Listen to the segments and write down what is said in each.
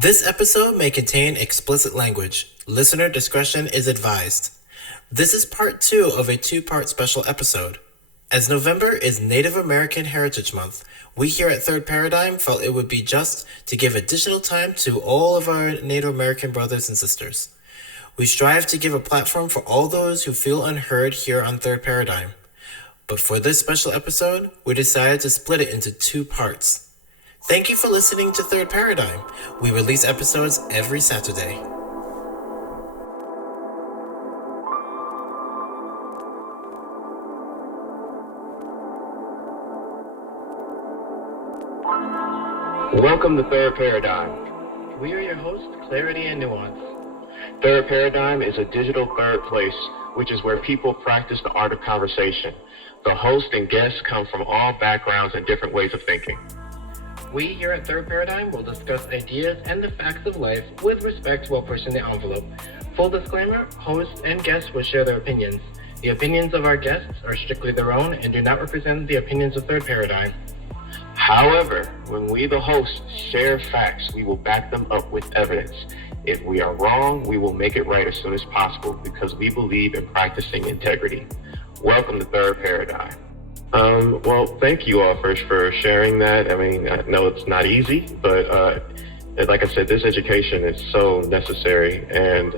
This episode may contain explicit language. Listener discretion is advised. This is part 2 of a 2-part special episode. As November is Native American Heritage Month, we here at Third Paradigm felt it would be just to give additional time to all of our Native American brothers and sisters. We strive to give a platform for all those who feel unheard here on Third Paradigm. But for this special episode, we decided to split it into 2 parts. Thank you for listening to Third Paradigm. We release episodes every Saturday. Welcome to Third Paradigm. We are your hosts, Clarity and Nuance. Third Paradigm is a digital third place, which is where people practice the art of conversation. The host and guests come from all backgrounds and different ways of thinking. We here at Third Paradigm will discuss ideas and the facts of life with respect while pushing the envelope. Full disclaimer, hosts and guests will share their opinions. The opinions of our guests are strictly their own and do not represent the opinions of Third Paradigm. However, when we, the hosts, share facts, we will back them up with evidence. If we are wrong, we will make it right as soon as possible because we believe in practicing integrity. Welcome to Third Paradigm. Well, thank you all first for sharing that. I mean, I know it's not easy, but like I said, this education is so necessary, and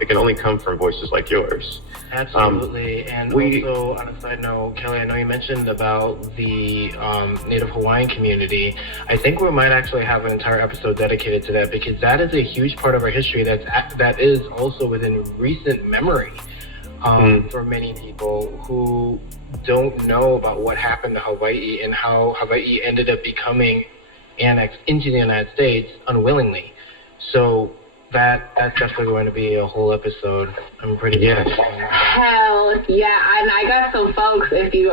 it can only come from voices like yours. Absolutely. And also, on a side note, Kelly, I know you mentioned about the Native Hawaiian community. I think we might actually have an entire episode dedicated to that because that is a huge part of our history that is also within recent memory for many people who don't know about what happened to Hawaii and how Hawaii ended up becoming annexed into the United States unwillingly. So that's definitely going to be a whole episode. I'm pretty Yes. Hell yeah, and I got some folks. If you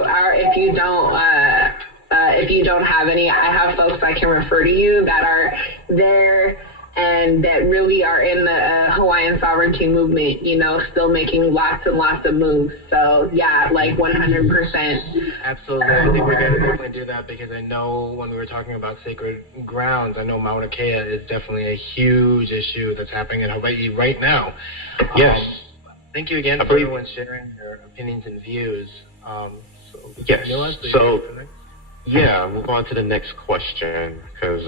don't have any, I have folks I can refer to you that are there and that really are in the Hawaiian sovereignty movement, you know, still making lots and lots of moves. So yeah, like 100%. Absolutely. I think we're going to definitely do that because I know when we were talking about sacred grounds, I know Mauna Kea is definitely a huge issue that's happening in Hawaii right now. Yes. Thank you again for everyone sharing their opinions and views. Yes. Move on to the next question because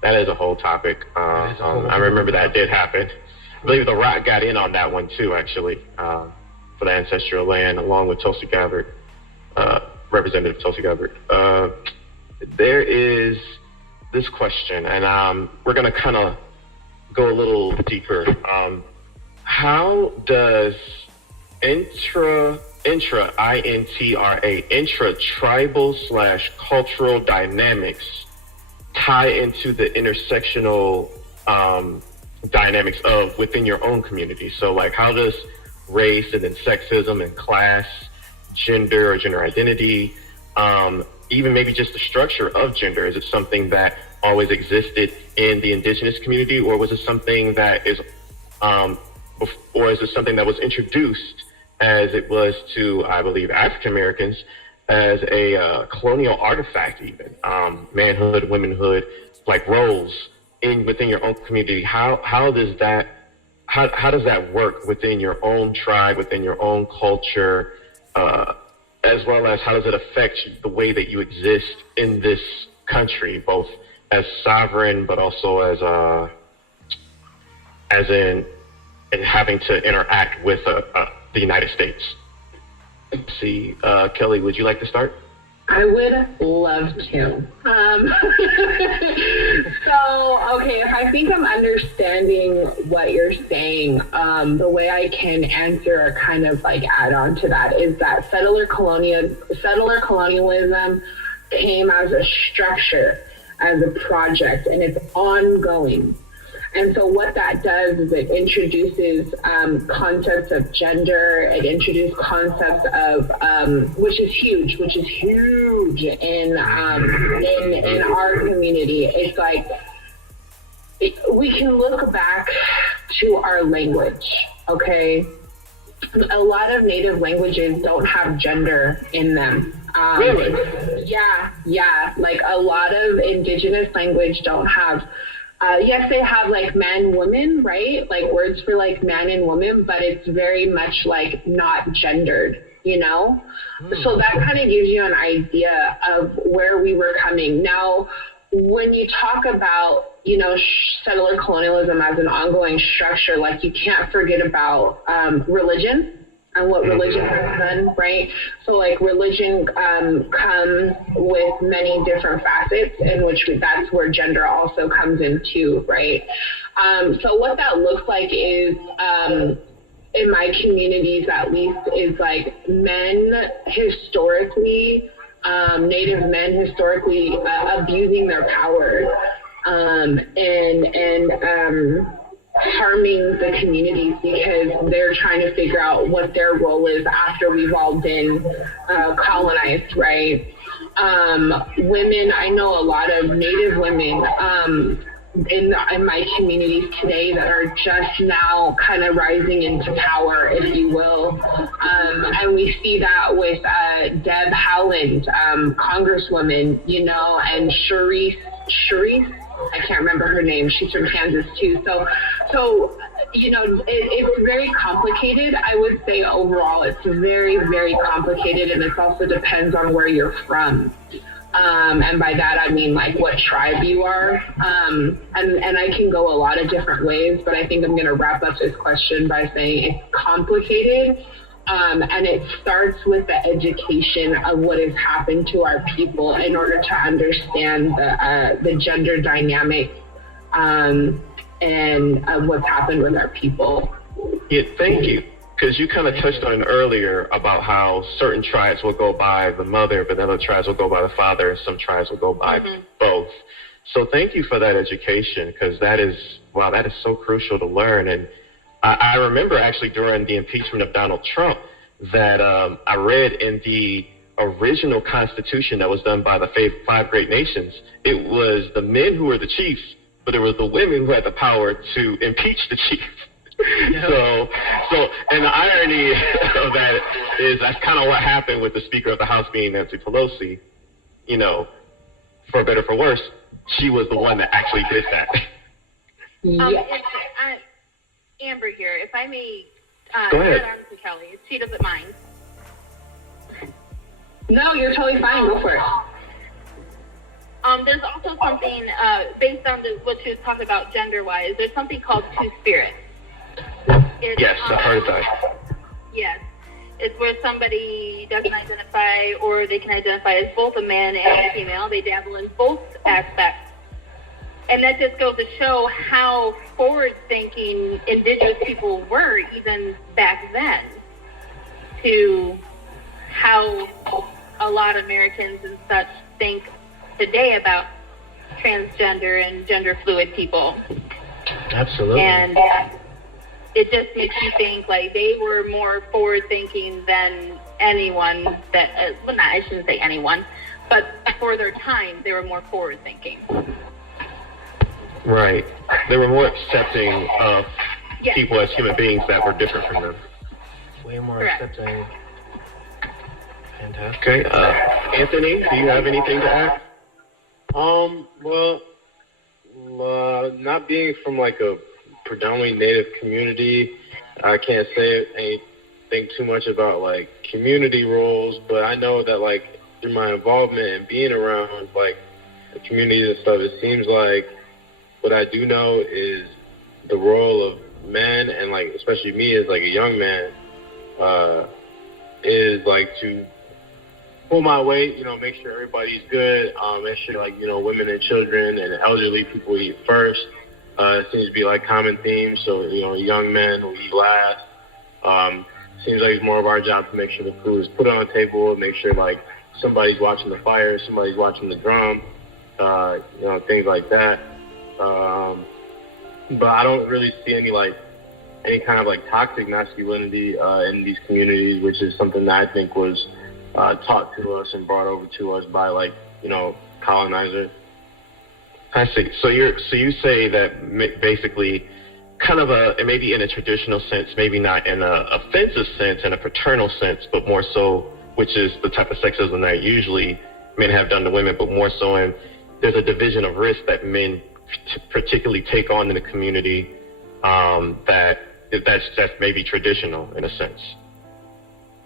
that is a whole topic. I remember that did happen. I believe The Rock got in on that one too, actually, for the ancestral land, along with Tulsi Gabbard, Representative Tulsi Gabbard. There is this question, and we're going to kind of go a little deeper. How does intra-tribal / cultural dynamics tie into the intersectional dynamics of within your own community? So like how does race and then sexism and class, gender or gender identity, even maybe just the structure of gender, is it something that always existed in the indigenous community, or was it something that is something that was introduced as it was to, I believe, African Americans as a colonial artifact, even manhood, womanhood, like roles within your own community? How does that work within your own tribe, within your own culture, as well as how does it affect the way that you exist in this country, both as sovereign, but also as in having to interact with the United States? Let's see, Kelly, would you like to start? I would love to. If I think I'm understanding what you're saying, the way I can answer or kind of like add on to that is that settler colonialism came as a structure, as a project, and it's ongoing. And so what that does is it introduces concepts of gender. It introduces concepts of which is huge in our community. It's like we can look back to our language. Okay, a lot of native languages don't have gender in them. Really? Yeah. Like a lot of indigenous language don't have yes, they have like man, woman, right? Like words for like man and woman, but it's very much like not gendered, you know? So that kind of gives you an idea of where we were coming. Now, when you talk about, you know, settler colonialism as an ongoing structure, like you can't forget about religion and what religion has done, right? So like religion comes with many different facets, in which that's where gender also comes in too, right? So what that looks like is, in my communities at least, is like men historically, Native men historically abusing their power and harming the communities because they're trying to figure out what their role is after we've all been colonized, right? Women, I know a lot of Native women in my communities today that are just now kind of rising into power, if you will. And we see that with Deb Howland, Congresswoman, you know, and Sharice, I can't remember her name. She's from Kansas too. So you know, it's very complicated. I would say overall, it's very, very complicated, and it also depends on where you're from. And by that, I mean like what tribe you are. And I can go a lot of different ways, but I think I'm going to wrap up this question by saying it's complicated. And it starts with the education of what has happened to our people in order to understand the gender dynamic and what's happened with our people. Yeah, thank you. Because you kind of touched on it earlier about how certain tribes will go by the mother, but other tribes will go by the father, and some tribes will go by both. So thank you for that education, because that is so crucial to learn. And I remember actually during the impeachment of Donald Trump that I read in the original Constitution that was done by the five great nations, it was the men who were the chiefs, but it was the women who had the power to impeach the chief. So, and the irony of that is that's kind of what happened with the Speaker of the House being Nancy Pelosi. You know, for better or for worse, she was the one that actually did that. Amber here, if I may Go ahead. add on to Kelly, if she doesn't mind. No, you're totally fine. Go for it. There's also something, based on what she was talking about gender-wise, there's something called two-spirit. Yes, I heard that. Yes. It's where somebody doesn't identify, or they can identify as both a man and a female. They dabble in both aspects. And that just goes to show how forward-thinking Indigenous people were even back then, to how a lot of Americans and such think today about transgender and gender-fluid people. Absolutely. And it just makes me think like they were more forward-thinking than anyone that, I shouldn't say anyone, but for their time, they were more forward-thinking. Right. They were more accepting of people as human beings that were different from them. Way more Correct. accepting. Fantastic. Okay. Anthony, do you have anything to add? Well, not being from like a predominantly Native community, I can't say anything too much about like community roles, but I know that like through my involvement and being around like the communities and stuff, it seems like what I do know is the role of men, and like especially me as like a young man, is like to pull my weight, you know, make sure everybody's good, make sure like, you know, women and children and elderly people eat first. Seems to be like common themes. So, you know, young men will eat last. Seems like it's more of our job to make sure the food is put on the table, make sure like somebody's watching the fire, somebody's watching the drum, you know, things like that. But I don't really see any kind of like toxic masculinity in these communities, which is something that I think was taught to us and brought over to us by like, you know, colonizers. I see. So you say that basically kind of maybe in a traditional sense, maybe not in a offensive sense, in a paternal sense, but more so, which is the type of sexism that usually men have done to women, but more so in there's a division of risk that men particularly take on in the community that's maybe traditional in a sense.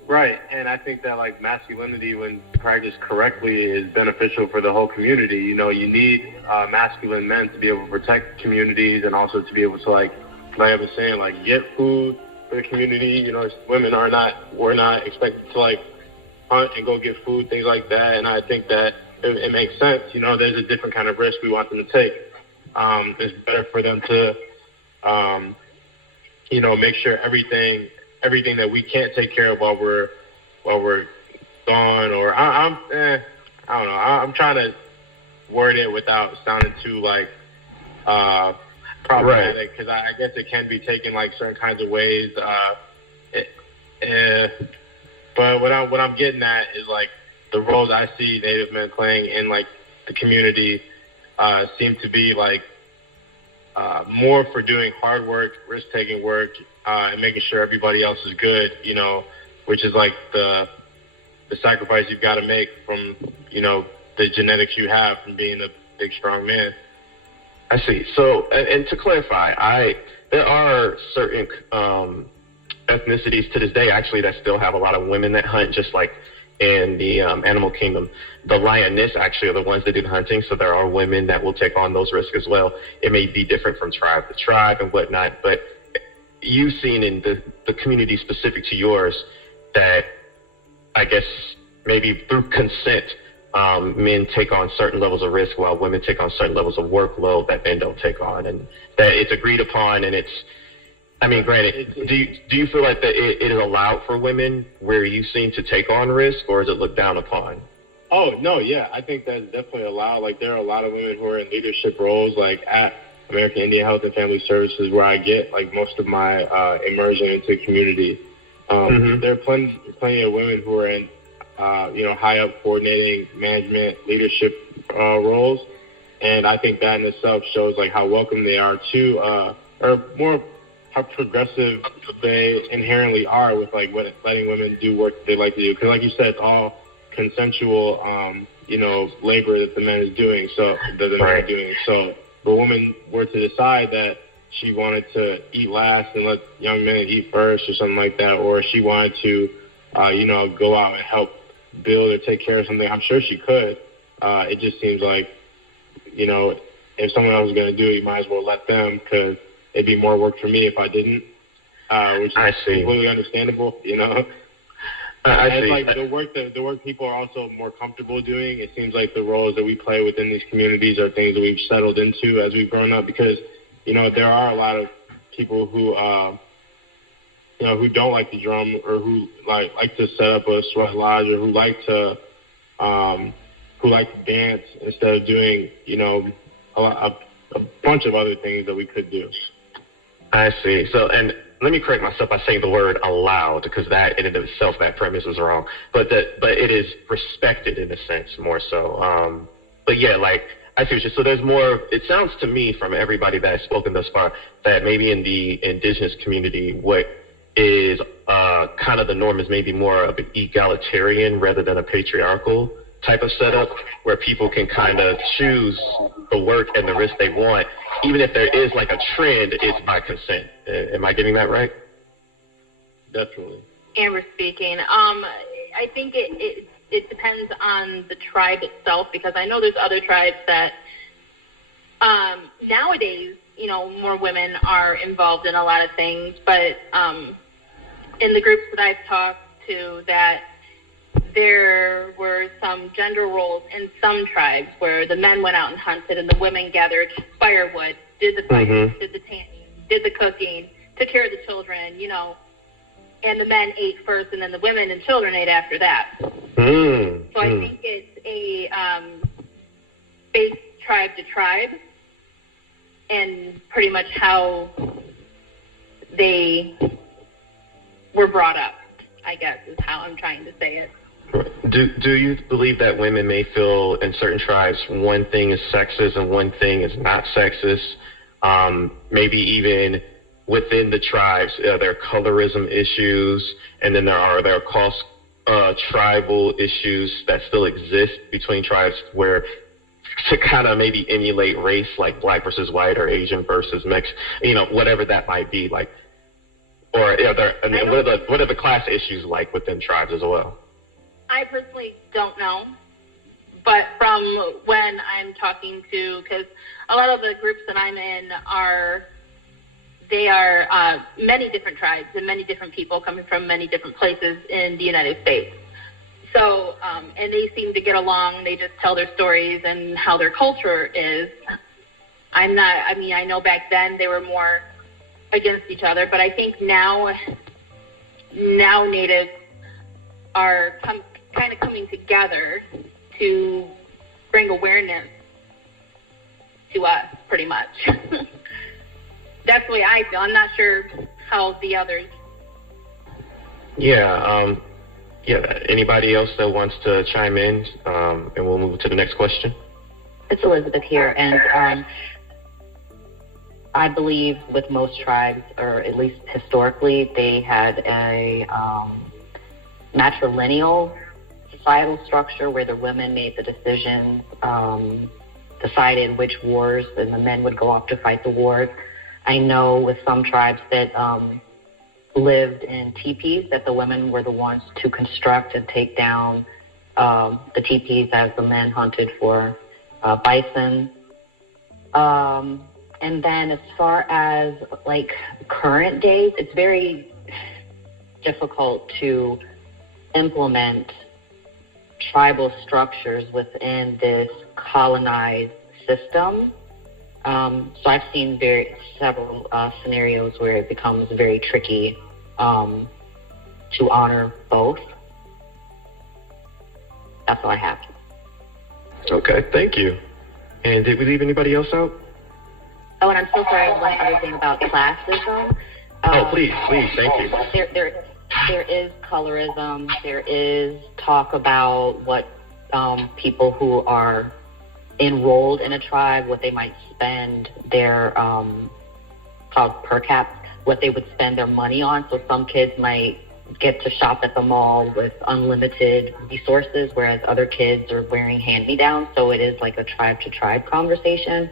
Right, and I think that like masculinity, when practiced correctly, is beneficial for the whole community. You know, you need masculine men to be able to protect communities, and also to be able to like I was saying, like get food for the community. You know, we're not expected to like hunt and go get food, things like that. And I think that it makes sense. You know, there's a different kind of risk we want them to take. It's better for them to, you know, make sure everything that we can't take care of while we're gone, or I don't know. I'm trying to word it without sounding too like problematic, because I guess it can be taken like certain kinds of ways. But what I'm getting at is like the roles I see Native men playing in like the community seem to be like more for doing hard work, risk-taking work, and making sure everybody else is good, you know, which is like the sacrifice you've got to make from, you know, the genetics you have from being a big, strong man. I see. So, and to clarify, there are certain ethnicities to this day, actually, that still have a lot of women that hunt, just like in the animal kingdom. The lioness actually are the ones that do the hunting, so there are women that will take on those risks as well. It may be different from tribe to tribe and whatnot, but you've seen in the community specific to yours that I guess maybe through consent, men take on certain levels of risk while women take on certain levels of workload that men don't take on, and that it's agreed upon. And it's, I mean, granted, do you feel like that it is allowed for women where you seem to take on risk, or is it looked down upon? Oh, no, yeah, I think that's definitely allowed. Like, there are a lot of women who are in leadership roles, like at American Indian Health and Family Services, where I get like most of my immersion into community. There are plenty of women who are in, you know, high up coordinating management leadership roles, and I think that in itself shows like how welcome they are to, or more how progressive they inherently are with like letting women do work that they like to do. Because like you said, it's all consensual, you know, labor that the men is doing. So that the men are doing. So if a woman were to decide that she wanted to eat last and let young men eat first, or something like that, or she wanted to, you know, go out and help build or take care of something, I'm sure she could. It just seems like, you know, if someone else is going to do it, you might as well let them, because it'd be more work for me if I didn't, which is completely understandable, you know. It's like the work people are also more comfortable doing. It seems like the roles that we play within these communities are things that we've settled into as we've grown up, because, you know, there are a lot of people who, you know, who don't like to drum, or who like to set up a sweat lodge, or who like to dance instead of doing, you know, a bunch of other things that we could do. I see. So, and let me correct myself by saying the word allowed, because that in and of itself, that premise is wrong. But it is respected in a sense more so. But yeah, like, I see what you're, so there's more, it sounds to me from everybody that has spoken thus far that maybe in the indigenous community, what is kind of the norm is maybe more of an egalitarian rather than a patriarchal type of setup, where people can kind of choose the work and the risk they want. Even if there is like a trend, it's by consent. Am I getting that right? Definitely. Amber speaking. I think it depends on the tribe itself, because I know there's other tribes that nowadays, you know, more women are involved in a lot of things, but in the groups that I've talked to, that there were some gender roles in some tribes where the men went out and hunted and the women gathered firewood, did the fire, did the tanning, did the cooking, took care of the children, you know, and the men ate first and then the women and children ate after that. So I think it's a based tribe to tribe, and pretty much how they were brought up, I guess, is how I'm trying to say it. Do you believe that women may feel in certain tribes one thing is sexist and one thing is not sexist? Maybe even within the tribes, there are colorism issues, and then there are cross tribal issues that still exist between tribes, where to kind of maybe emulate race, like black versus white or Asian versus mixed, whatever that might be, like, or what are the class issues like within tribes as well? I personally don't know, but from when I'm talking to, because a lot of the groups that I'm in are many different tribes and many different people coming from many different places in the United States. So, and they seem to get along. They just tell their stories and how their culture is. I know back then they were more against each other, but I think now natives are kind of coming together to bring awareness to us, pretty much. That's the way I feel. I'm not sure how the others. Yeah. Anybody else that wants to chime in, and we'll move to the next question. It's Elizabeth here, and I believe with most tribes, or at least historically, they had a matrilineal societal structure where the women made the decisions, decided which wars, and the men would go off to fight the wars. I know with some tribes that lived in teepees, that the women were the ones to construct and take down the teepees as the men hunted for bison. And then as far as like current days, it's very difficult to implement tribal structures within this colonized system. So I've seen several scenarios where it becomes very tricky to honor both. That's all I have. Okay, thank you. And did we leave anybody else out? Oh, and I'm so sorry, one other thing about classism. Please, thank you. There is colorism. There is talk about what people who are enrolled in a tribe, what they might spend their called per caps, what they would spend their money on. So some kids might get to shop at the mall with unlimited resources, whereas other kids are wearing hand-me-downs. So it is like a tribe-to-tribe conversation.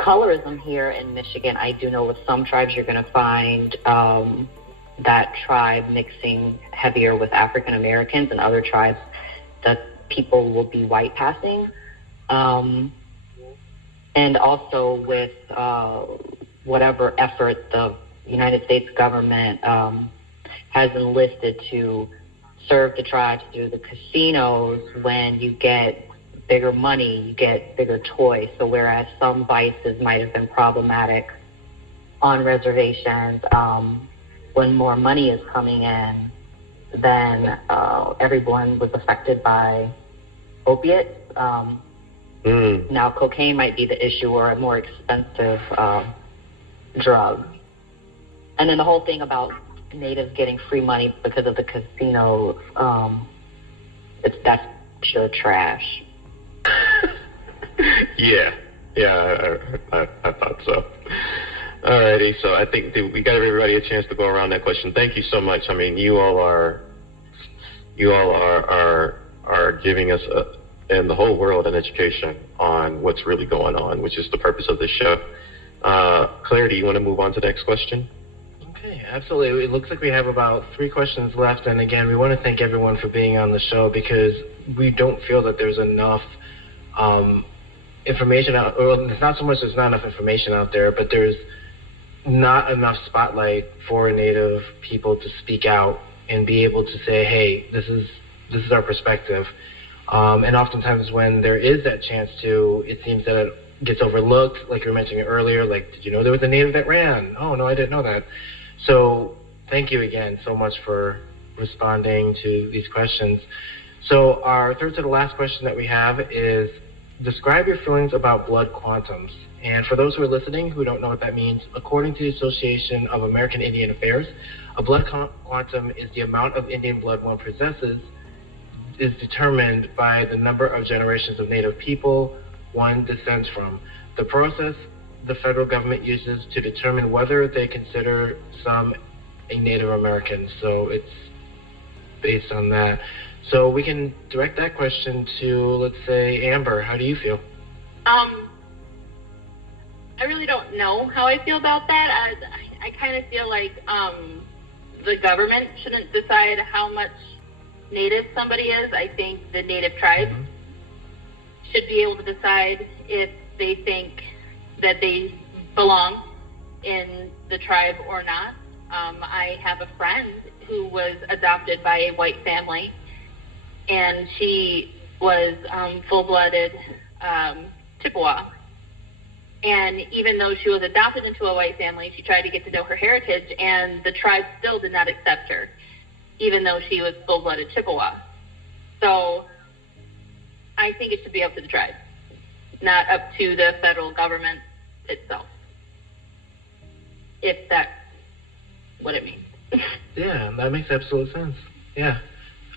Colorism here in Michigan, I do know with some tribes you're going to find that tribe mixing heavier with African Americans, and other tribes that people will be white passing. And also with whatever effort the United States government has enlisted to serve the tribes through the casinos, when you get bigger money, you get bigger toys. So whereas some vices might have been problematic on reservations, when more money is coming in, then everyone was affected by opiates. Now cocaine might be the issue, or a more expensive drug. And then the whole thing about natives getting free money because of the casinos, that's pure trash. Yeah, I thought so. Alrighty, so I think we got everybody a chance to go around that question. Thank you so much. I mean, you all are giving us and the whole world an education on what's really going on, which is the purpose of this show. Claire, do you want to move on to the next question? Okay, absolutely. It looks like we have about 3 questions left, and again, we want to thank everyone for being on the show, because we don't feel that there's enough information out. Well, it's not so much there's not enough information out there, but there's not enough spotlight for Native people to speak out and be able to say, hey, this is our perspective. And oftentimes when there is that chance to, it seems that it gets overlooked, like you were mentioning earlier, like, did you know there was a Native that ran? Oh, no, I didn't know that. So thank you again so much for responding to these questions. So our third to the last question that we have is, describe your feelings about blood quantums. And for those who are listening who don't know what that means, according to the Association of American Indian Affairs, a blood quantum is the amount of Indian blood one possesses is determined by the number of generations of Native people one descends from. The process the federal government uses to determine whether they consider some a Native American. So it's based on that. So we can direct that question to, let's say, Amber. How do you feel? I really don't know how I feel about that. I kind of feel like the government shouldn't decide how much Native somebody is. I think the Native tribes should be able to decide if they think that they belong in the tribe or not. I have a friend who was adopted by a white family, and she was full-blooded Chippewa. And even though she was adopted into a white family, she tried to get to know her heritage, and the tribe still did not accept her, even though she was full-blooded Chippewa. So I think it should be up to the tribe, not up to the federal government itself, if that's what it means. Yeah, that makes absolute sense. Yeah.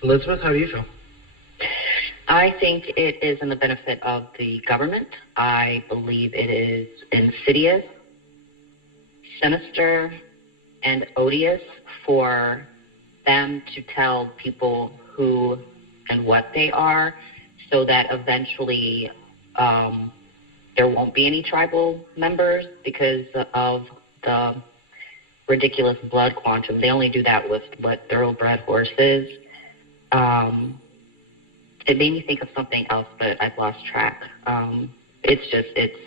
Elizabeth, how do you feel? I think it is in the benefit of the government. I believe it is insidious, sinister, and odious for them to tell people who and what they are, so that eventually there won't be any tribal members because of the ridiculous blood quantum. They only do that with thoroughbred horses. It made me think of something else, but I've lost track. It's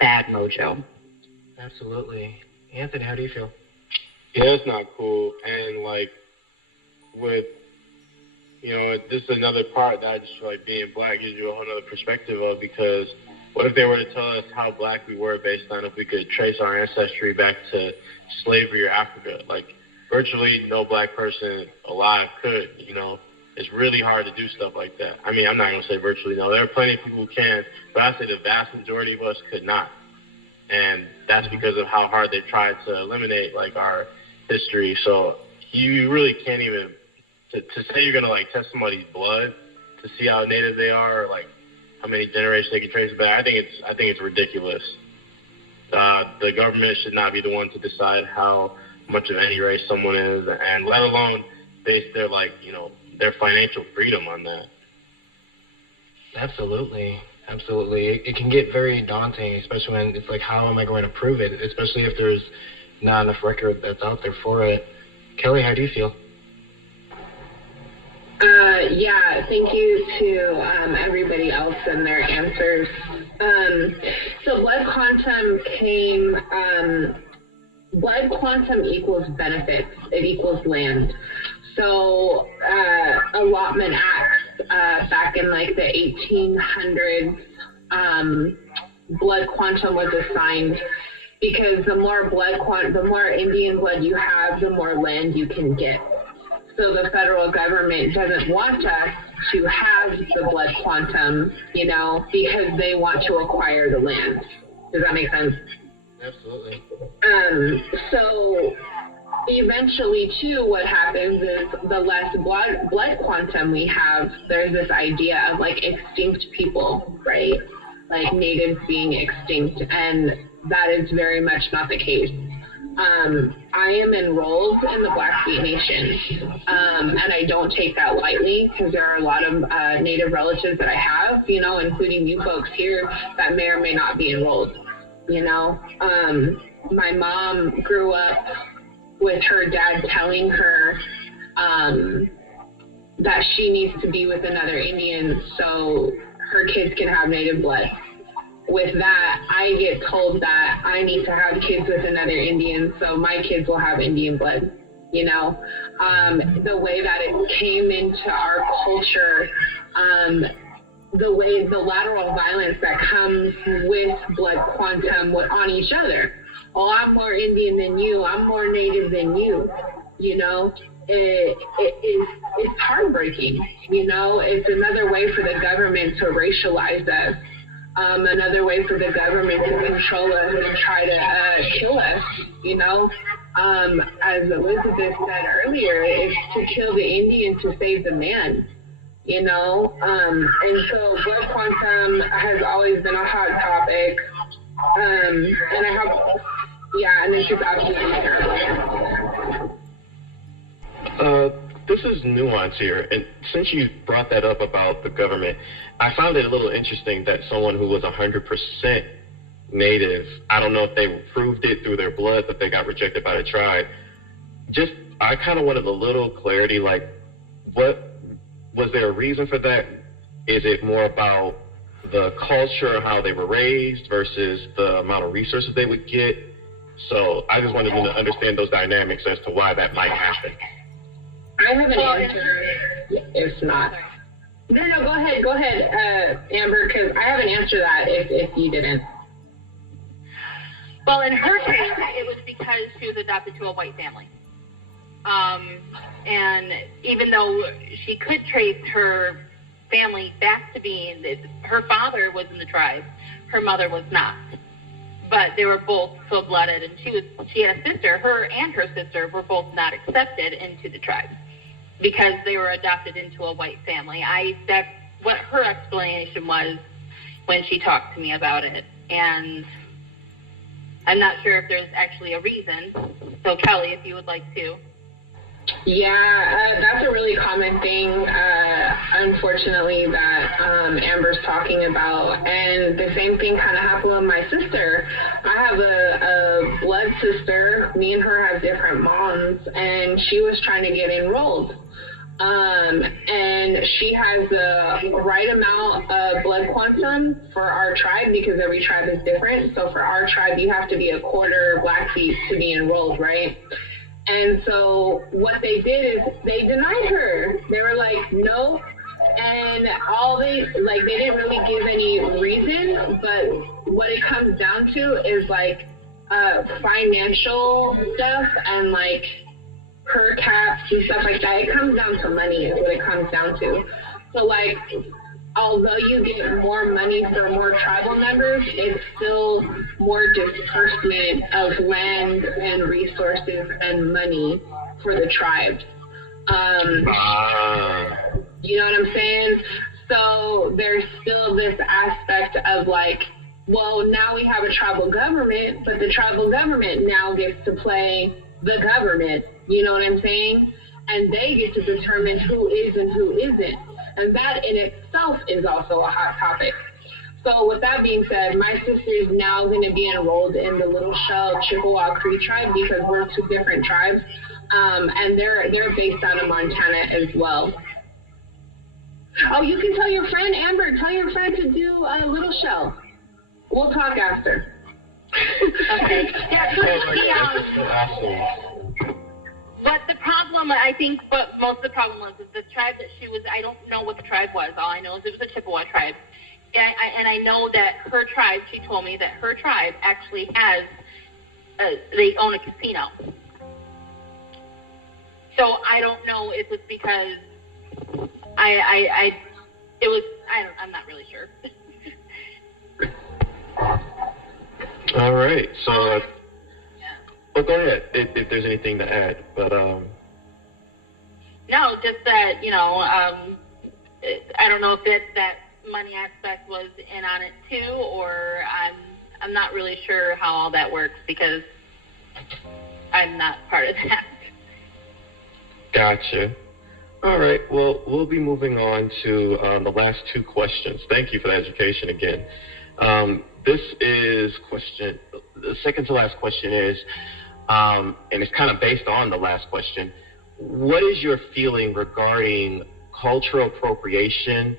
bad mojo. Absolutely. Anthony, how do you feel? Yeah, it's not cool. And like with, this is another part that I just feel like being black gives you a whole other perspective of, because what if they were to tell us how black we were based on if we could trace our ancestry back to slavery or Africa? Like virtually no black person alive could, It's really hard to do stuff like that. I mean, I'm not going to say virtually no. There are plenty of people who can, but I say the vast majority of us could not. And that's because of how hard they've tried to eliminate, like, our history. So you really can't even, to say you're going to, like, test somebody's blood to see how Native they are, or, like, how many generations they can trace back, I think it's ridiculous. The government should not be the one to decide how much of any race someone is, and let alone base their, their financial freedom on that. Absolutely. It can get very daunting, especially when it's like, how am I going to prove it? Especially if there's not enough record that's out there for it. Kelly, how do you feel? Thank you to everybody else and their answers. So blood quantum equals benefits. It equals land. So allotment acts back in like the 1800s, blood quantum was assigned because the more Indian blood you have, the more land you can get. So the federal government doesn't want us to have the blood quantum, because they want to acquire the land. Does that make sense? Absolutely. So eventually, too, what happens is the less blood quantum we have, there's this idea of like extinct people, right? Like natives being extinct, and that is very much not the case. I am enrolled in the Blackfeet Nation, and I don't take that lightly because there are a lot of Native relatives that I have, including you folks here that may or may not be enrolled. My mom grew up with her dad telling her that she needs to be with another Indian so her kids can have Native blood. With that, I get told that I need to have kids with another Indian so my kids will have Indian blood. The way that it came into our culture, the lateral violence that comes with blood quantum on each other. Oh, I'm more Indian than you. I'm more Native than you. It's heartbreaking. It's another way for the government to racialize us. Another way for the government to control us and try to kill us, As Elizabeth said earlier, it's to kill the Indian to save the man, And so blood quantum has always been a hot topic. And it's just absolutely terrible. this is nuance here, and since you brought that up about the government, I found it a little interesting that someone who was 100% Native, I don't know if they proved it through their blood that they got rejected by the tribe. I kind of wanted a little clarity, like, what was there a reason for that? Is it more about the culture, how they were raised versus the amount of resources they would get? So I just wanted to understand those dynamics as to why that might happen. I have an answer, if not. No, go ahead, Amber, because I have an answer to that if you didn't. Well, in her case, it was because she was adopted to a white family. And even though she could trace her family back to being, her father was in the tribe, her mother was not. But they were both full-blooded, and she had a sister. Her and her sister were both not accepted into the tribe because they were adopted into a white family. That's what her explanation was when she talked to me about it. And I'm not sure if there's actually a reason. So Kelly, if you would like to. Yeah, that's a really common thing, unfortunately, that Amber's talking about. And the same thing kind of happened with my sister. I have a blood sister. Me and her have different moms, and she was trying to get enrolled. And she has the right amount of blood quantum for our tribe because every tribe is different. So for our tribe, you have to be a quarter Blackfeet to be enrolled, right? And so what they did is they denied her. They were like, no. And they didn't really give any reason, but what it comes down to is like financial stuff and like per caps and stuff like that. It comes down to money is what it comes down to. So like, although you get more money for more tribal members, it's still more disbursement of land and resources and money for the tribes. You know what I'm saying? So there's still this aspect of like, well, now we have a tribal government, but the tribal government now gets to play the government. You know what I'm saying? And they get to determine who is and who isn't. And that in itself is also a hot topic. So with that being said, my sister is now going to be enrolled in the Little Shell Chippewa Cree tribe because we're two different tribes. And they're based out of Montana as well. Oh, you can tell your friend, Amber, tell your friend to do Little Shell. We'll talk after. Okay. But the problem, I think, but most of the problem was is the tribe that she was, I don't know what the tribe was. All I know is it was a Chippewa tribe. And I know that her tribe, she told me that her tribe actually has, they own a casino. So I don't know if it's because I'm not really sure. All right. So, well, go ahead if there's anything to add. But no, just that, I don't know if that money aspect was in on it too, or I'm not really sure how all that works because I'm not part of that. Gotcha. All right. Well, we'll be moving on to the last two questions. Thank you for the education again. This is the second to last question is, and it's kind of based on the last question. What is your feeling regarding cultural appropriation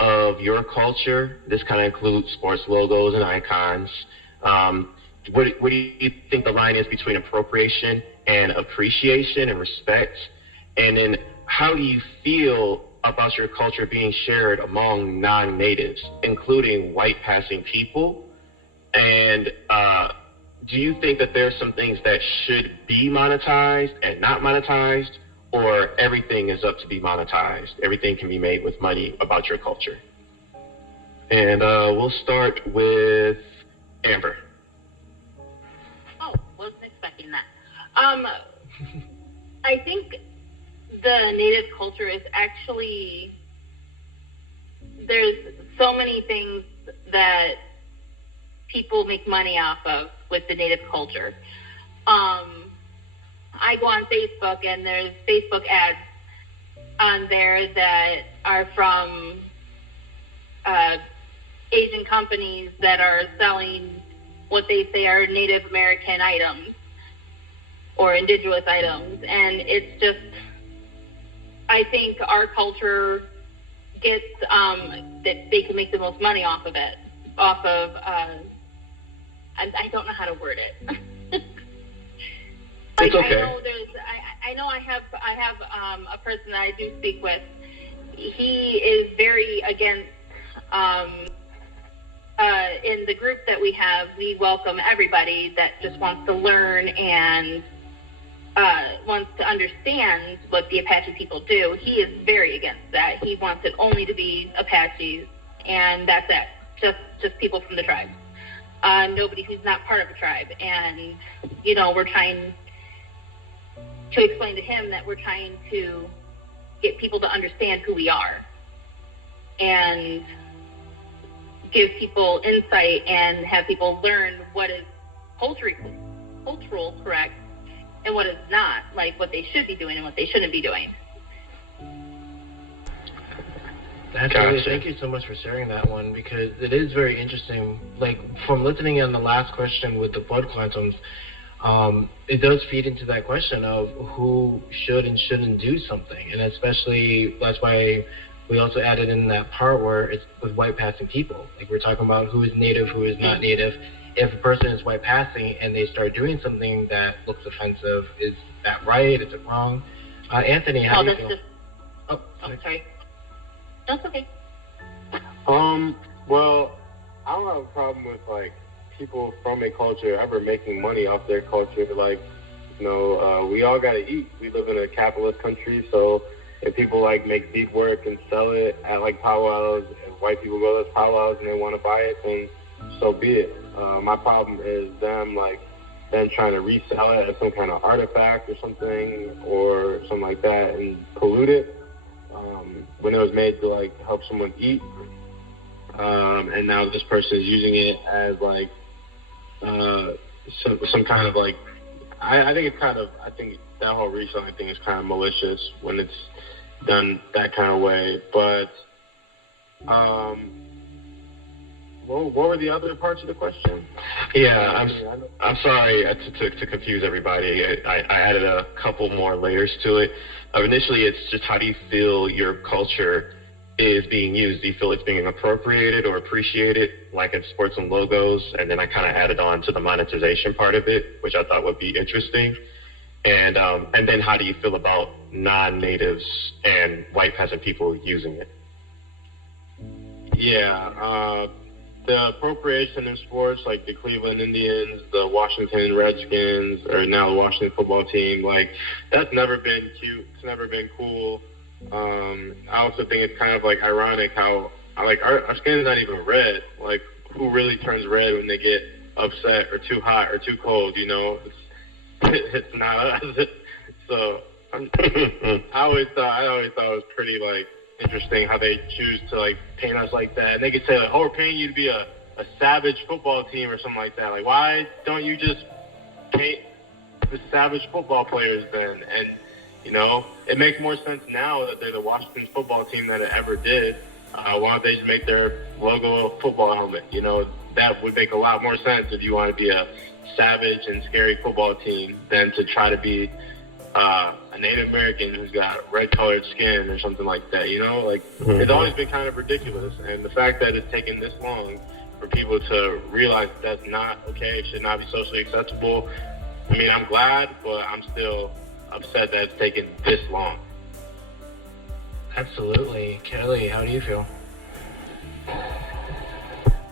of your culture? This kind of includes sports logos and icons. What do you think the line is between appropriation and appreciation and respect? And then how do you feel about your culture being shared among non-natives, including white passing people? And do you think that there's some things that should be monetized and not monetized, or everything is up to be monetized? Everything can be made with money about your culture. And we'll start with Amber. Oh, wasn't expecting that. I think the native culture is actually, there's so many things that people make money off of with the native culture. I go on Facebook and there's Facebook ads on there that are from Asian companies that are selling what they say are Native American items or indigenous items. And it's just, I think our culture gets that they can make the most money off of it, I don't know how to word it. Like, it's okay. I have a person that I do speak with. He is very against, in the group that we have, we welcome everybody that just wants to learn and wants to understand what the Apache people do. He is very against that. He wants it only to be Apaches, and that's it. Just people from the tribe. Nobody who's not part of a tribe. And, you know, we're trying to explain to him that we're trying to get people to understand who we are and give people insight and have people learn what is cultural correct and what is not, like what they should be doing and what they shouldn't be doing. Absolutely. Thank you so much for sharing that one, because it is very interesting. Like, from listening in the last question with the blood quantums, it does feed into that question of who should and shouldn't do something. And especially, that's why we also added in that part where it's with white passing people. Like, we're talking about who is native, who is not native. If a person is white passing and they start doing something that looks offensive, is that right? Is it wrong? Anthony, how do you feel? Sorry. That's okay. Well, I don't have a problem with, like, people from a culture ever making money off their culture. Like, you know, we all gotta eat. We live in a capitalist country, so if people, like, make beef work and sell it at, like, powwows, and white people go to those powwows and they want to buy it, then so be it. My problem is them trying to resell it as some kind of artifact or something like that, and pollute it. When it was made to, like, help someone eat, and now this person is using it as, like, some kind of, like, I think that whole reselling thing is kind of malicious when it's done that kind of way. But what were the other parts of the question? Yeah, I'm sorry to confuse everybody. I added a couple more layers to it. Initially, it's just, how do you feel your culture is being used? Do you feel it's being appropriated or appreciated, like in sports and logos? And then I kind of added on to the monetization part of it, which I thought would be interesting. And then how do you feel about non-natives and white peasant people using it? Yeah, the appropriation in sports, like the Cleveland Indians, the Washington Redskins, or now the Washington football team, like, that's never been cute. It's never been cool. I also think it's kind of, like, ironic how, like, our skin is not even red. Like, who really turns red when they get upset or too hot or too cold, you know? It's not us. So I always thought it was pretty, like, interesting how they choose to, like, paint us like that. And they could say, like, oh, we're paying you to be a savage football team or something like that. Like, why don't you just paint the savage football players then? And, you know, it makes more sense now that they're the Washington football team than it ever did. Why don't they just make their logo a football helmet? You know, that would make a lot more sense if you want to be a savage and scary football team than to try to be a Native American who's got red-colored skin or something like that, you know? Like, It's always been kind of ridiculous. And the fact that it's taken this long for people to realize that's not okay, it should not be socially acceptable, I mean, I'm glad, but I'm still upset that it's taken this long. Absolutely. Kelly, how do you feel?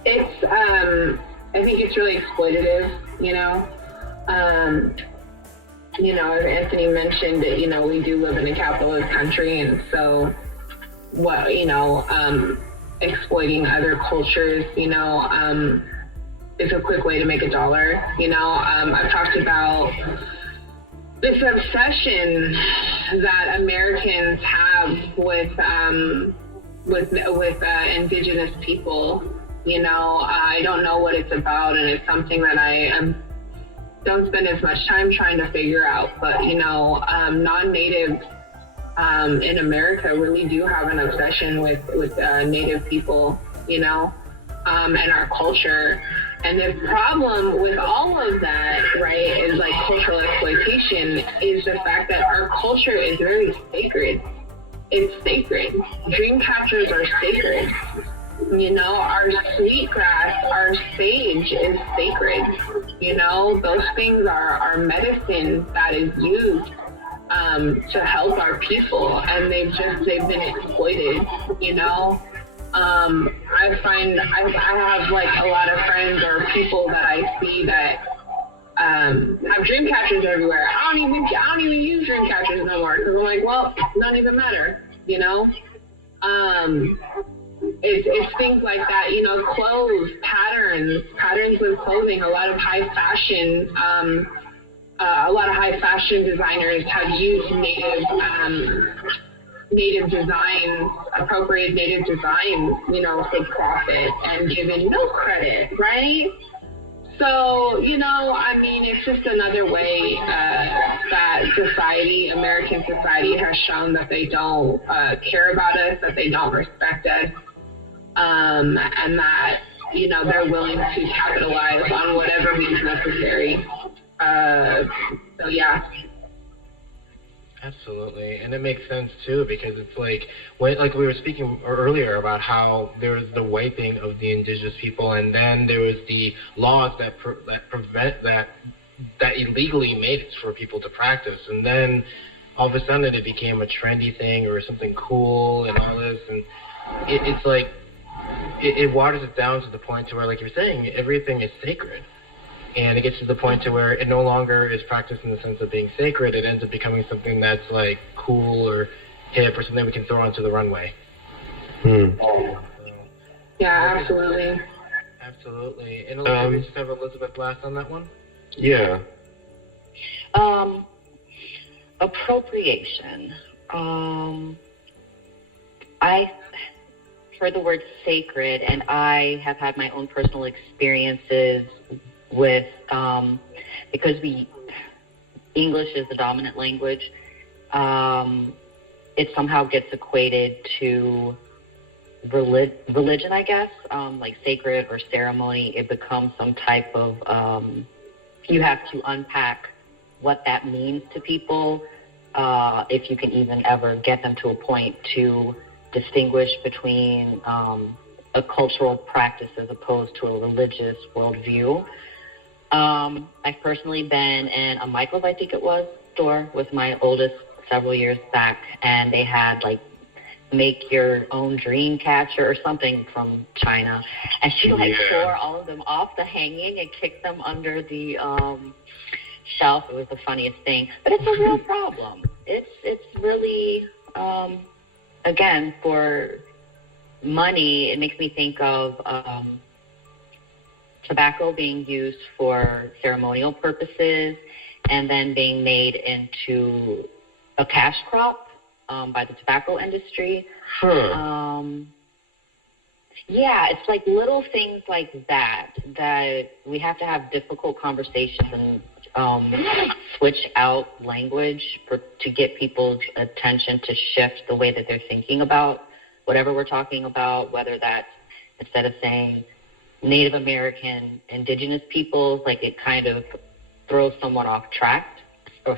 It's, I think it's really exploitative, you know? You know, as Anthony mentioned, that, you know, we do live in a capitalist country, and so exploiting other cultures, you know, is a quick way to make a dollar. You know, I've talked about this obsession that Americans have with Indigenous people. You know, I don't know what it's about, and it's something that I don't spend as much time trying to figure out. But, you know, non-natives in America really do have an obsession with Native people, you know, and our culture. And the problem with all of that, right, is like cultural exploitation, is the fact that our culture is very sacred. It's sacred. Dream catchers are sacred. You know, our sweetgrass, our sage is sacred. You know, those things are medicine that is used to help our people, and they've been exploited, you know. I have like a lot of friends or people that I see that have dream catchers everywhere. I don't even use dream catchers no more, because I'm like, well, it doesn't even matter, you know. It's things like that, you know, clothes, patterns with clothing. A lot of high fashion designers have used native designs, appropriated native designs, you know, for profit and given no credit, right? So, you know, I mean, it's just another way that American society has shown that they don't care about us, that they don't respect us, and that, you know, they're willing to capitalize on whatever means necessary. So, yeah. Absolutely, and it makes sense too, because it's like like we were speaking earlier about how there was the wiping of the indigenous people, and then there was the laws that prevent that illegally made it for people to practice, and then all of a sudden it became a trendy thing or something cool and all this, and it's like it waters it down to the point to where, like you're saying, everything is sacred. And it gets to the point to where it no longer is practiced in the sense of being sacred. It ends up becoming something that's like cool or hip or something we can throw onto the runway. Yeah, absolutely. Absolutely. And we just have Elizabeth last on that one? Yeah. Appropriation. I heard the word sacred, and I have had my own personal experiences with, because English is the dominant language, it somehow gets equated to religion, I guess, like sacred or ceremony. It becomes some type of, you have to unpack what that means to people, if you can even ever get them to a point to distinguish between a cultural practice as opposed to a religious worldview. I've personally been in a Michael's, I think it was, store with my oldest several years back, and they had like make your own dream catcher or something from China, and she tore all of them off the hanging and kicked them under the shelf. It was the funniest thing, but it's a real problem. It's really again, for money. It makes me think of tobacco being used for ceremonial purposes and then being made into a cash crop by the tobacco industry. Yeah, it's like little things like that we have to have difficult conversations and switch out language to get people's attention to shift the way that they're thinking about whatever we're talking about, whether that's instead of saying Native American, Indigenous peoples, like it kind of throws someone off track, to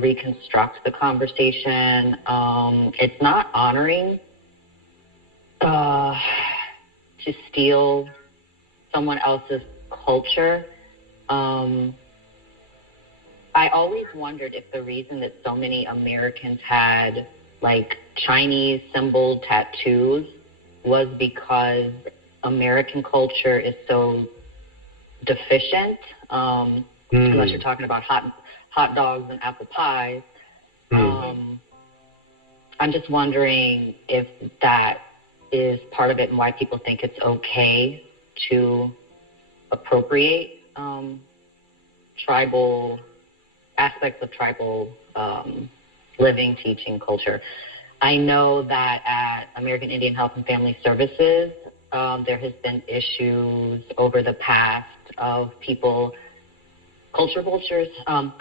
reconstruct the conversation. It's not honoring to steal someone else's culture. I always wondered if the reason that so many Americans had like Chinese symbol tattoos was because American culture is so deficient, unless you're talking about hot dogs and apple pies. I'm just wondering if that is part of it and why people think it's okay to appropriate tribal aspects of tribal living, teaching, culture. I know that at American Indian Health and Family Services, there has been issues over the past of people culture vultures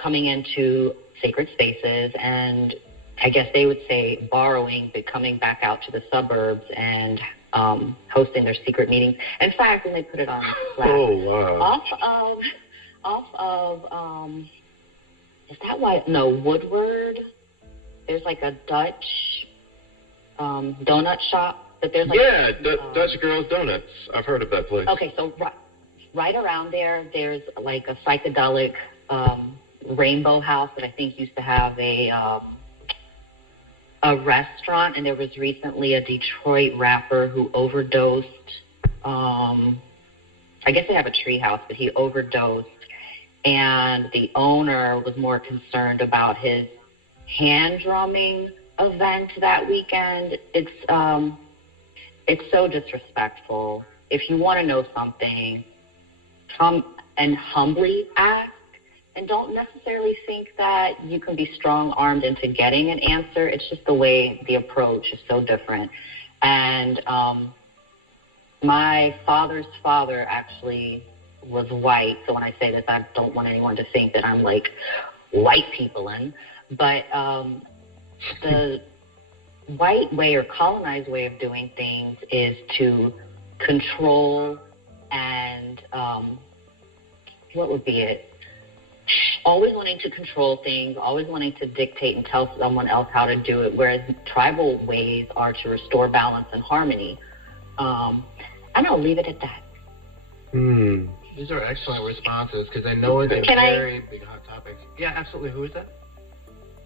coming into sacred spaces, and I guess they would say borrowing, but coming back out to the suburbs and hosting their secret meetings. In fact, when they put it on Slack, off of is that why? No, Woodward. There's like a Dutch donut shop, but there's like Dutch Girls Donuts. I've heard of that place. Okay, so right around there's like a psychedelic rainbow house that I think used to have a restaurant, and there was recently a Detroit rapper who overdosed. I guess they have a tree house, but he overdosed, and the owner was more concerned about his hand drumming event that weekend. It's so disrespectful. If you want to know something, come and humbly ask, and don't necessarily think that you can be strong-armed into getting an answer. It's just the way the approach is so different. And my father's father actually was white, so when I say this, I don't want anyone to think that I'm like white peopling, but the white way or colonized way of doing things is to control and what would be it? Always wanting to control things, always wanting to dictate and tell someone else how to do it, whereas tribal ways are to restore balance and harmony. And I'll leave it at that. These are excellent responses, because I know it's a very big hot topic. Yeah, absolutely. Who is that?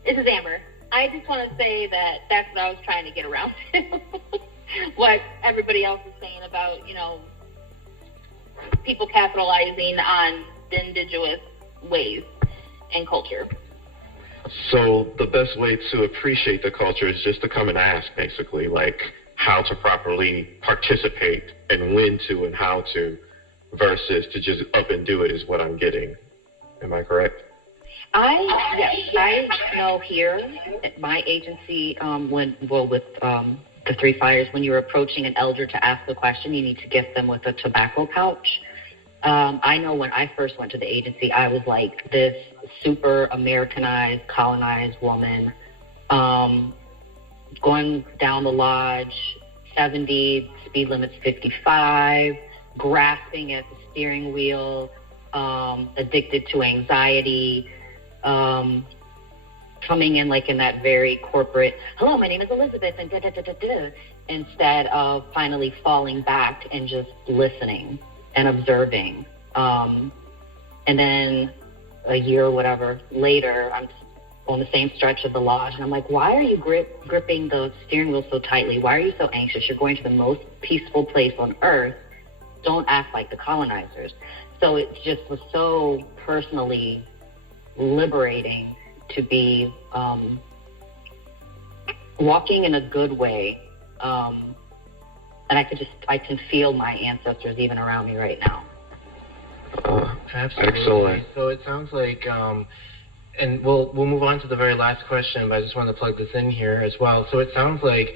This is Amber. I just want to say that that's what I was trying to get around to. What everybody else is saying about, you know, people capitalizing on the indigenous ways and culture. So the best way to appreciate the culture is just to come and ask, basically, like how to properly participate and when to and how to, versus to just up and do it is what I'm getting. Am I correct? I know here at my agency, with the Three Fires, when you're approaching an elder to ask a question, you need to gift them with a tobacco pouch. I know when I first went to the agency, I was like this super Americanized, colonized woman, going down the lodge, 70, speed limit's 55, grasping at the steering wheel, addicted to anxiety, coming in like in that very corporate, hello, my name is Elizabeth, and da-da-da-da-da, instead of finally falling back and just listening and observing. And then a year or whatever later, I'm on the same stretch of the lodge, and I'm like, why are you gripping the steering wheel so tightly? Why are you so anxious? You're going to the most peaceful place on earth. Don't act like the colonizers. So it just was so personally liberating to be walking in a good way. And I can feel my ancestors even around me right now. Absolutely. Excellent. So it sounds like, and we'll move on to the very last question, but I just wanted to plug this in here as well. So it sounds like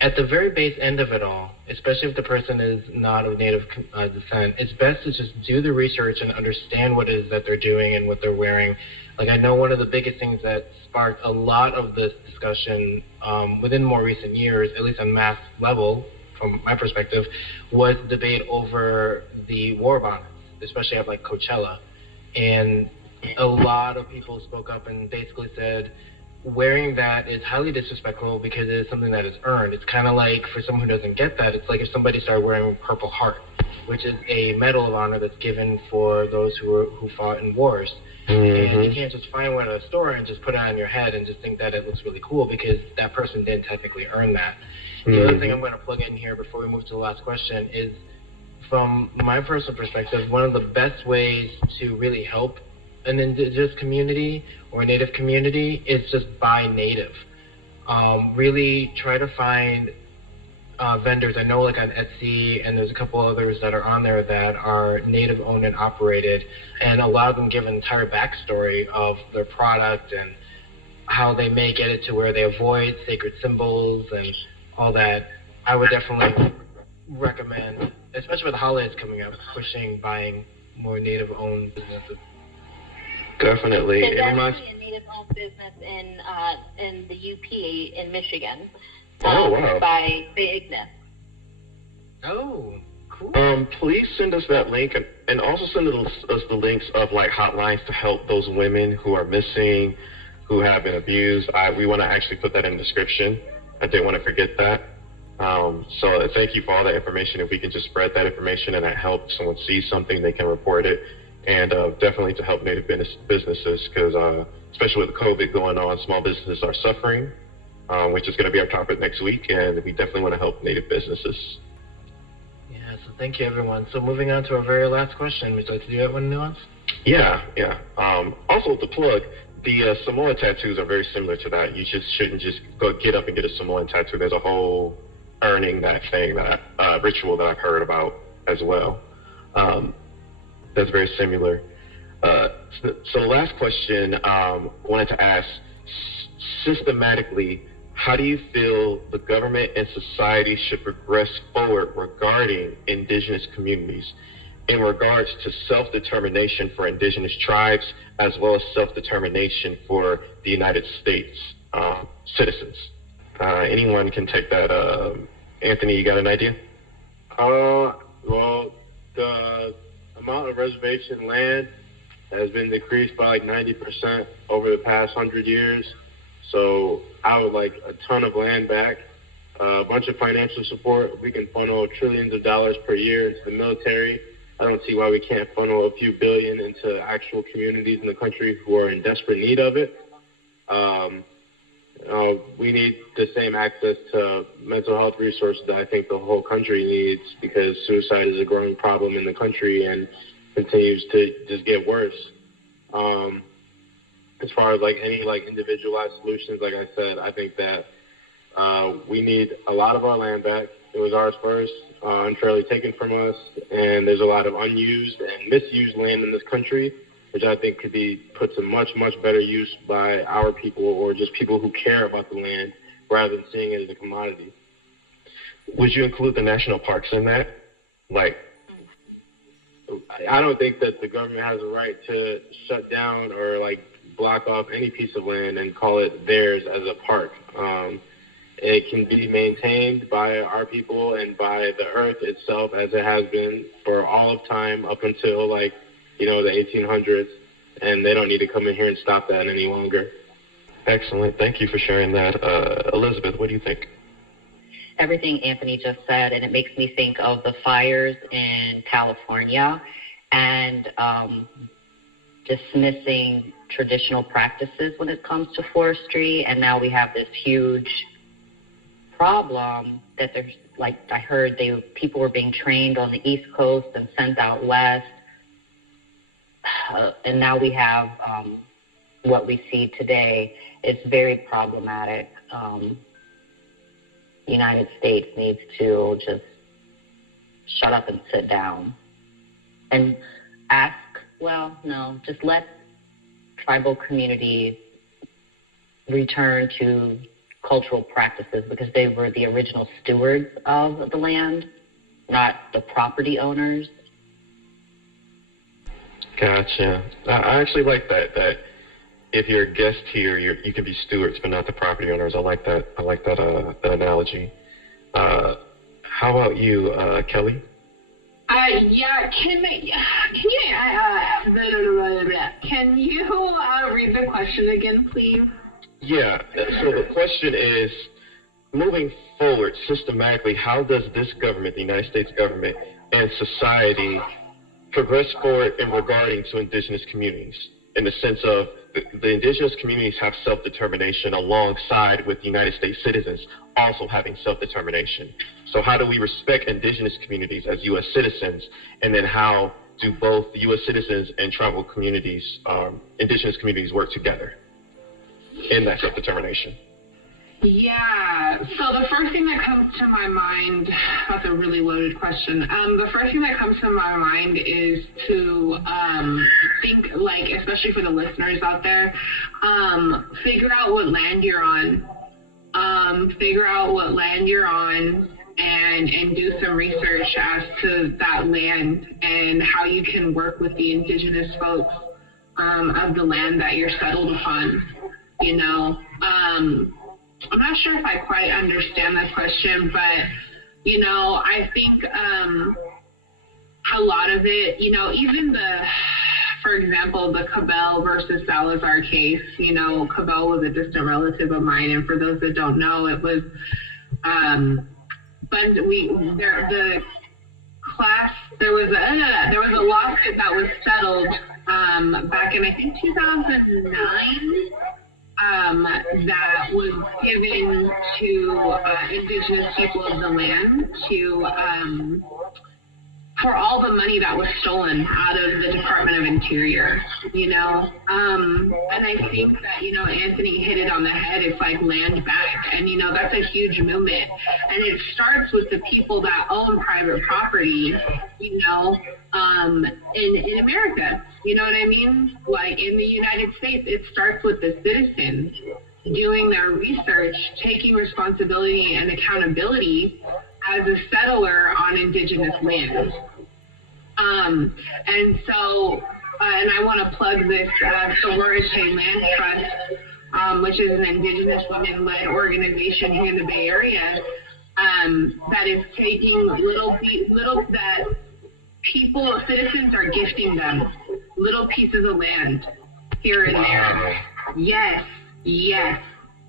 at the very base end of it all, especially if the person is not of Native descent, it's best to just do the research and understand what it is that they're doing and what they're wearing. Like, I know one of the biggest things that sparked a lot of this discussion within more recent years, at least on mass level, from my perspective, was debate over the war bonnets, especially at like Coachella. And a lot of people spoke up and basically said, wearing that is highly disrespectful because it is something that is earned. It's kind of like, for someone who doesn't get that, it's like if somebody started wearing Purple Heart, which is a medal of honor that's given for those who fought in wars. And you can't just find one at a store and just put it on your head and just think that it looks really cool because that person didn't technically earn that. The other thing I'm going to plug in here before we move to the last question is, from my personal perspective, one of the best ways to really help an indigenous community or a Native community is just buy Native. Really try to find vendors. I know like on Etsy, and there's a couple others that are on there that are Native owned and operated, and a lot of them give an entire backstory of their product and how they may get it to where they avoid sacred symbols and all that. I would definitely recommend, especially with the holidays coming up, buying more Native owned businesses. Definitely. There's actually a native-owned business in the UP in Michigan. Wow. By Ignis. Oh, cool. Please send us that link and also send us the links of like hotlines to help those women who are missing, who have been abused. We want to actually put that in the description. I didn't want to forget that. So thank you for all that information. If we can just spread that information and that helps someone see something, they can report it. And definitely to help Native businesses, because especially with COVID going on, small businesses are suffering, which is going to be our topic next week. And we definitely want to help Native businesses. Yeah, so thank you, everyone. So moving on to our very last question. Would you like to do that one, Nuance? Yeah. Also, to plug, the Samoan tattoos are very similar to that. You just shouldn't just go get up and get a Samoan tattoo. There's a whole earning that thing, that ritual that I've heard about as well. That's very similar. So the last question wanted to ask, systematically, how do you feel the government and society should progress forward regarding indigenous communities in regards to self-determination for indigenous tribes as well as self-determination for the United States citizens? Anyone can take that. Anthony, you got an idea? Well, the amount of reservation land has been decreased by like 90% over the past 100 years. So I would like a ton of land back, a bunch of financial support. We can funnel trillions of dollars per year into the military. I don't see why we can't funnel a few billion into actual communities in the country who are in desperate need of it. We need the same access to mental health resources that I think the whole country needs, because suicide is a growing problem in the country and continues to just get worse. As far as like any like individualized solutions, like I said, I think that we need a lot of our land back. It was ours first, unfairly taken from us, and there's a lot of unused and misused land in this country, which I think could be put to much, much better use by our people, or just people who care about the land, rather than seeing it as a commodity. Would you include the national parks in that? Like, I don't think that the government has a right to shut down or like block off any piece of land and call it theirs as a park. It can be maintained by our people and by the earth itself, as it has been for all of time up until like, the 1800s, and they don't need to come in here and stop that any longer. Excellent. Thank you for sharing that. Elizabeth, what do you think? Everything Anthony just said, and it makes me think of the fires in California and dismissing traditional practices when it comes to forestry. And now we have this huge problem that there's, like I heard, people were being trained on the East Coast and sent out west. And now we have what we see today is very problematic. The United States needs to just shut up and sit down and just let tribal communities return to cultural practices, because they were the original stewards of the land, not the property owners. Gotcha. I actually like that if you're a guest here, you can be stewards, but not the property owners. I like that that analogy. How about you, Kelly? Can you read the question again, please? Yeah, so the question is, moving forward systematically, how does this government, the United States government, and society progress forward in regarding to indigenous communities, in the sense of the indigenous communities have self-determination alongside with United States citizens also having self-determination. So how do we respect indigenous communities as U.S. citizens, and then how do both U.S. citizens and tribal communities, indigenous communities, work together in that self-determination? Yeah, so the first thing that comes to my mind, that's a really loaded question. The first thing that comes to my mind is to think, like, especially for the listeners out there, figure out what land you're on. And do some research as to that land and how you can work with the indigenous folks of the land that you're settled upon. You know, I'm not sure if I quite understand this question, but, you know, I think a lot of it, you know, even for example, the Cabell versus Salazar case, you know, Cabell was a distant relative of mine, and for those that don't know, it was, but there was a lawsuit that was settled back in, I think, 2009, that was given to Indigenous people of the land for all the money that was stolen out of the Department of Interior, you know? And I think that, you know, Anthony hit it on the head. It's like land back. And, you know, that's a huge movement. And it starts with the people that own private property, you know, in America. You know what I mean? Like in the United States, it starts with the citizens doing their research, taking responsibility and accountability as a settler on Indigenous land. And so, and I want to plug this Sorority Land Trust, which is an Indigenous women-led organization here in the Bay Area, that is taking that citizens are gifting them little pieces of land here and there. Yes.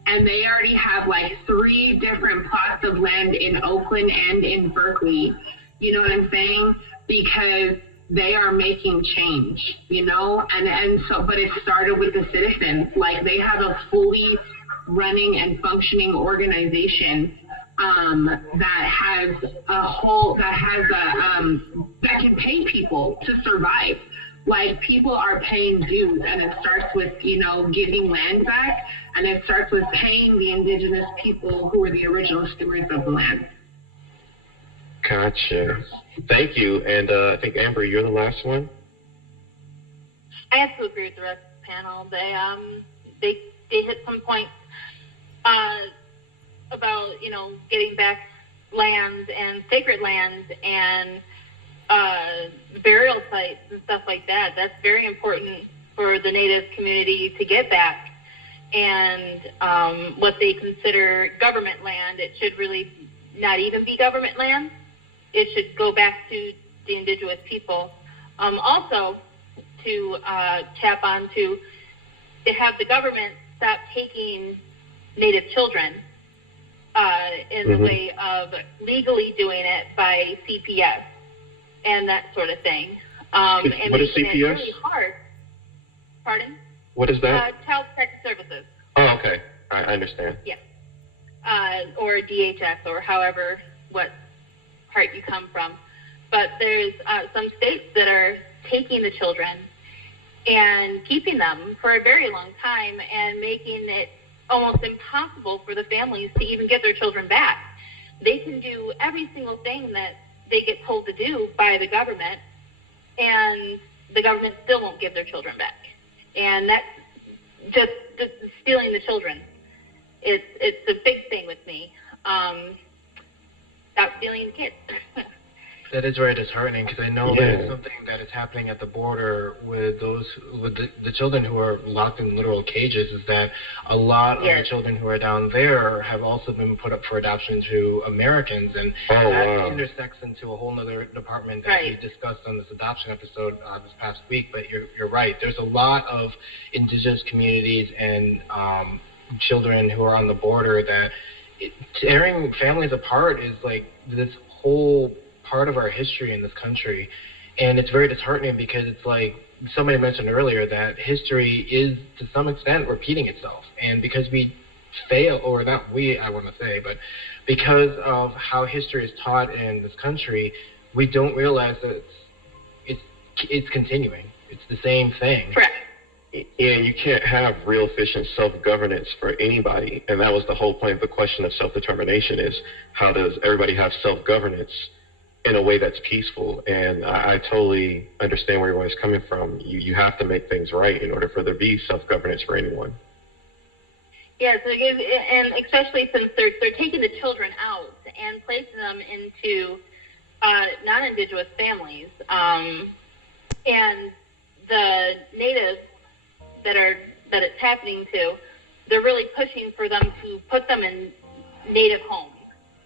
And they already have like 3 different plots of land in Oakland and in Berkeley. You know what I'm saying? Because they are making change, you know? And so, but it started with the citizens. Like they have a fully running and functioning organization that can pay people to survive. Like people are paying dues, and it starts with, you know, giving land back, and it starts with paying the Indigenous people who were the original stewards of the land. Gotcha. Thank you. And I think, Amber, you're the last one. I have to agree with the rest of the panel. They hit some points about, you know, getting back land and sacred land and burial sites and stuff like that. That's very important for the Native community to get back. And what they consider government land, it should really not even be government land. It should go back to the Indigenous people. Also, to tap on to have the government stop taking Native children in the way of legally doing it by CPS and that sort of thing. And what is CPS? It really hard. Pardon? What is that? Child Protective Services. Oh, okay. I understand. Yeah. Or DHS, or however, what part you come from. But there's some states that are taking the children and keeping them for a very long time and making it almost impossible for the families to even get their children back. They can do every single thing that they get told to do by the government, and the government still won't give their children back. And that's just stealing the children. It's a big thing with me. Stop stealing kids. That is very disheartening, because I know that something that is happening at the border with the children who are locked in literal cages is that a lot of the children who are down there have also been put up for adoption to Americans, and that intersects into a whole other department that we discussed on this adoption episode this past week. But you're right. There's a lot of Indigenous communities and children who are on the border that tearing families apart is like this whole part of our history in this country. And it's very disheartening, because it's like somebody mentioned earlier that history is to some extent repeating itself. And because we fail, or not we, I want to say, but because of how history is taught in this country, we don't realize that it's continuing. It's the same thing. Correct. Yeah, you can't have real efficient self-governance for anybody. And that was the whole point of the question of self-determination, is how does everybody have self-governance in a way that's peaceful? And I totally understand where everyone's coming from. You have to make things right in order for there to be self-governance for anyone. Yes, and especially since they're taking the children out and placing them into non-Indigenous families. And the Natives that it's happening to, they're really pushing for them to put them in native homes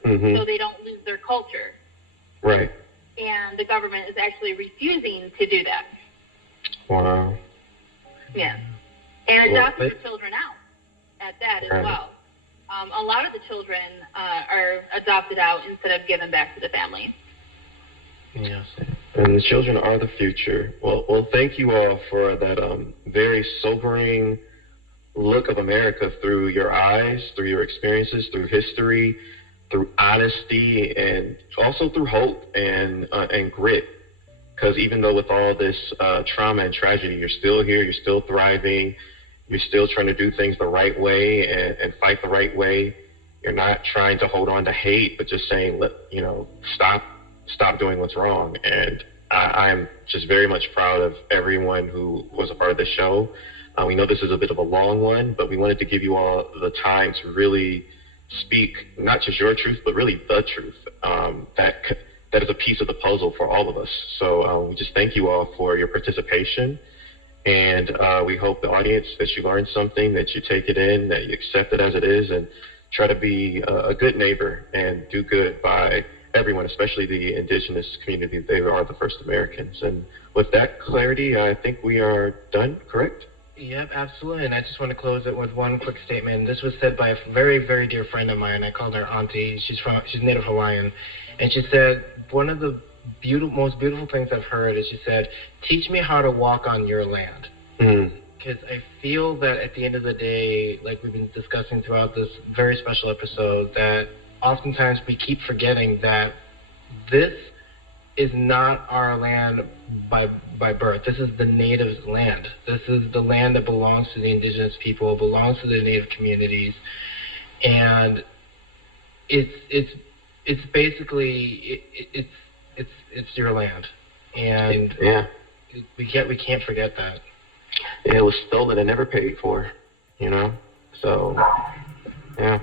so they don't lose their culture. Right. And the government is actually refusing to do that. Wow. Yeah. And adopting the children out at that as well. A lot of the children are adopted out instead of given back to the family. Yes. And the children are the future. Well, thank you all for that very sobering look of America through your eyes, through your experiences, through history, through honesty, and also through hope and grit. Because even though with all this trauma and tragedy, you're still here, you're still thriving, you're still trying to do things the right way and fight the right way. You're not trying to hold on to hate, but just saying, stop doing what's wrong. And I'm just very much proud of everyone who was a part of the show. We know this is a bit of a long one, but we wanted to give you all the time to really speak not just your truth, but really the truth. That is a piece of the puzzle for all of us. So we just thank you all for your participation. And we hope the audience that you learned something, that you take it in, that you accept it as it is, and try to be a good neighbor and do good by everyone, especially the indigenous community. They are the first Americans. And with that clarity, I think we are done, correct? Yep, absolutely. And I just want to close it with one quick statement. This was said by a very, very dear friend of mine. I called her auntie. She's Native Hawaiian. And she said, one of the most beautiful things I've heard is she said, teach me how to walk on your land. Because I feel that at the end of the day, like we've been discussing throughout this very special episode, that oftentimes we keep forgetting that this is not our land by birth. This is the natives' land. This is the land that belongs to the indigenous people, belongs to the native communities, and it's basically it's your land, and we can't forget that. Yeah, it was stolen and never paid for, So yeah.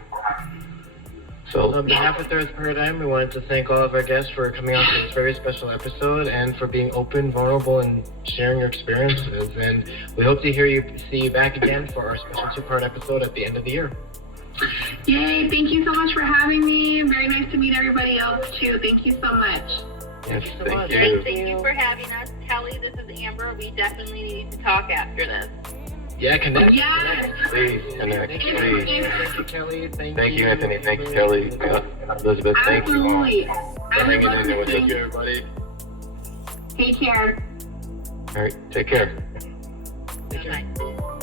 So on behalf of Third Paradigm, we wanted to thank all of our guests for coming on to this very special episode and for being open, vulnerable, and sharing your experiences. And we hope to see you back again for our special 2-part episode at the end of the year. Yay, thank you so much for having me. Very nice to meet everybody else too. Thank you so much. Yes, Thank you for having us. Kelly, this is Amber. We definitely need to talk after this. Yeah, connect. Yes. Please connect. Thank you, Kelly. Thank you, Anthony. Thank you, Kelly. Elizabeth, thank you all. Absolutely. Hanging in there with you, everybody. Take care. All right, take care. Good night.